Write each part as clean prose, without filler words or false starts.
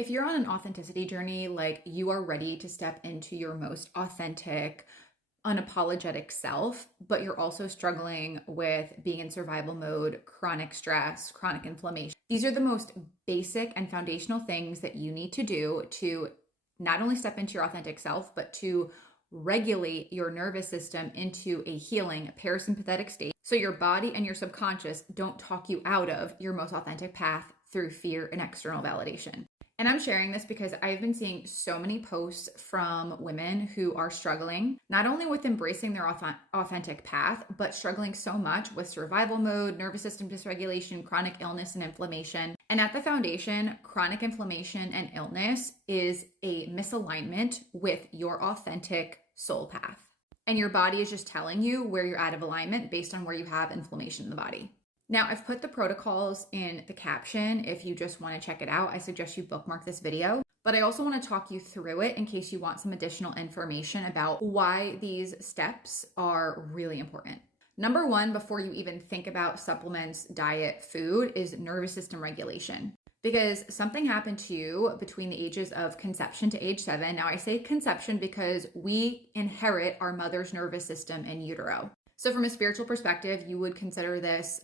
If you're on an authenticity journey, like you are ready to step into your most authentic, unapologetic self, but you're also struggling with being in survival mode, chronic stress, chronic inflammation. These are the most basic and foundational things that you need to do to not only step into your authentic self, but to regulate your nervous system into a healing parasympathetic state so your body and your subconscious don't talk you out of your most authentic path through fear and external validation. And I'm sharing this because I've been seeing so many posts from women who are struggling, not only with embracing their authentic path, but struggling so much with survival mode, nervous system dysregulation, chronic illness, and inflammation. And at the foundation, chronic inflammation and illness is a misalignment with your authentic soul path. And your body is just telling you where you're out of alignment based on where you have inflammation in the body. Now, I've put the protocols in the caption. If you just want to check it out, I suggest you bookmark this video. But I also want to talk you through it in case you want some additional information about why these steps are really important. Number one, before you even think about supplements, diet, food, is nervous system regulation. Because something happened to you between the ages of conception to age 7. Now, I say conception because we inherit our mother's nervous system in utero. So from a spiritual perspective, you would consider this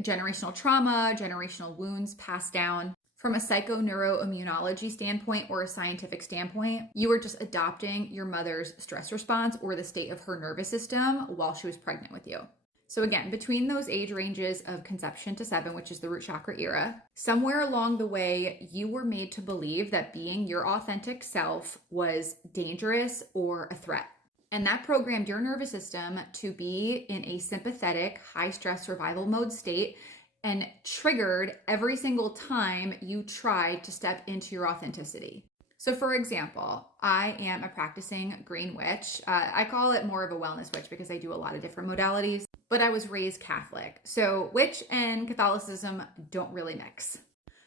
generational trauma, generational wounds passed down. From a psychoneuroimmunology standpoint or a scientific standpoint, you were just adopting your mother's stress response or the state of her nervous system while she was pregnant with you. So again, between those age ranges of conception to 7, which is the root chakra era, somewhere along the way, you were made to believe that being your authentic self was dangerous or a threat. And that programmed your nervous system to be in a sympathetic, high-stress survival mode state and triggered every single time you tried to step into your authenticity. So for example, I am a practicing green witch. I call it more of a wellness witch because I do a lot of different modalities, but I was raised Catholic. So witch and Catholicism don't really mix.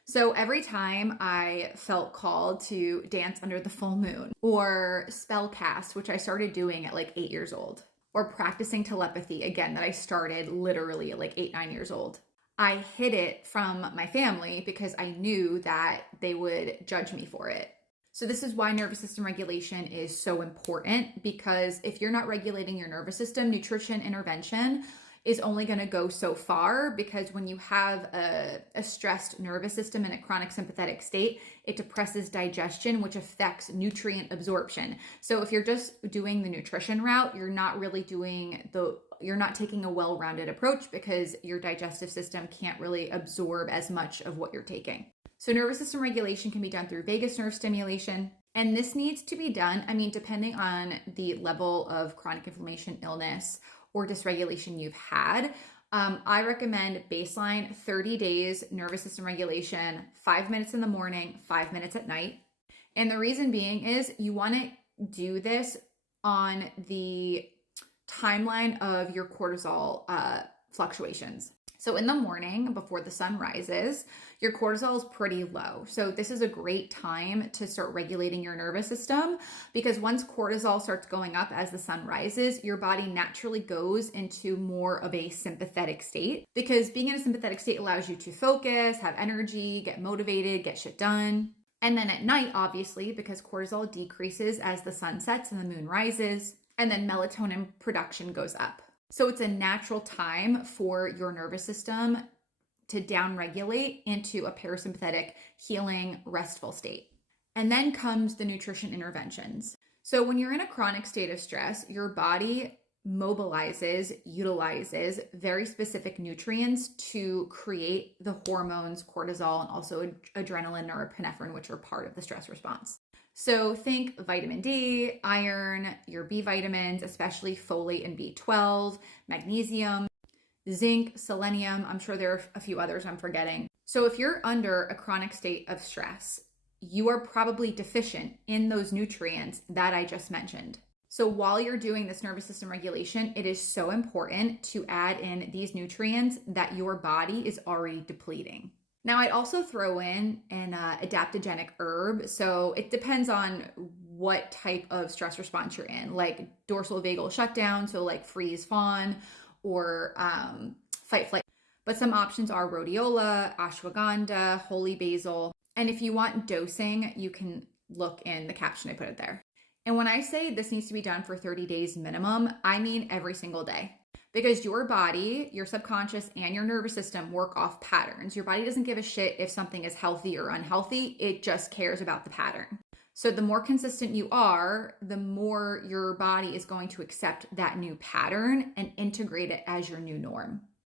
So every time I felt called to dance under the full moon or spell cast, which I started doing at like 8 years old, or practicing telepathy, again, that I started literally at like 8, 9 years old, I hid it from my family because I knew that they would judge me for it. So this is why nervous system regulation is so important, because if you're not regulating your nervous system, nutrition intervention is only going to go so far, because when you have a stressed nervous system in a chronic sympathetic state, it depresses digestion, which affects nutrient absorption. So if you're just doing the nutrition route, you're not taking a well-rounded approach because your digestive system can't really absorb as much of what you're taking. So nervous system regulation can be done through vagus nerve stimulation. And this needs to be done, depending on the level of chronic inflammation, illness, or dysregulation you've had. I recommend baseline 30 days nervous system regulation, 5 minutes in the morning, 5 minutes at night. And the reason being is you want to do this on the timeline of your cortisol fluctuations. So in the morning before the sun rises, your cortisol is pretty low. So this is a great time to start regulating your nervous system, because once cortisol starts going up as the sun rises, your body naturally goes into more of a sympathetic state, because being in a sympathetic state allows you to focus, have energy, get motivated, get shit done. And then at night, obviously, because cortisol decreases as the sun sets and the moon rises, and then melatonin production goes up. So it's a natural time for your nervous system to downregulate into a parasympathetic, healing, restful state. And then comes the nutrition interventions. So when you're in a chronic state of stress, your body utilizes very specific nutrients to create the hormones, cortisol, and also adrenaline, norepinephrine, which are part of the stress response. So think vitamin D, iron, your B vitamins, especially folate and B12, magnesium, zinc, selenium. I'm sure there are a few others I'm forgetting. So if you're under a chronic state of stress, you are probably deficient in those nutrients that I just mentioned. So while you're doing this nervous system regulation, it is so important to add in these nutrients that your body is already depleting. Now, I'd also throw in an adaptogenic herb. So it depends on what type of stress response you're in, like dorsal vagal shutdown, so like freeze, fawn, or fight, flight. But some options are rhodiola, ashwagandha, holy basil. And if you want dosing, you can look in the caption, I put it there. And when I say this needs to be done for 30 days minimum, I mean every single day. Because your body, your subconscious, and your nervous system work off patterns. Your body doesn't give a shit if something is healthy or unhealthy. It just cares about the pattern. So the more consistent you are, the more your body is going to accept that new pattern and integrate it as your new norm.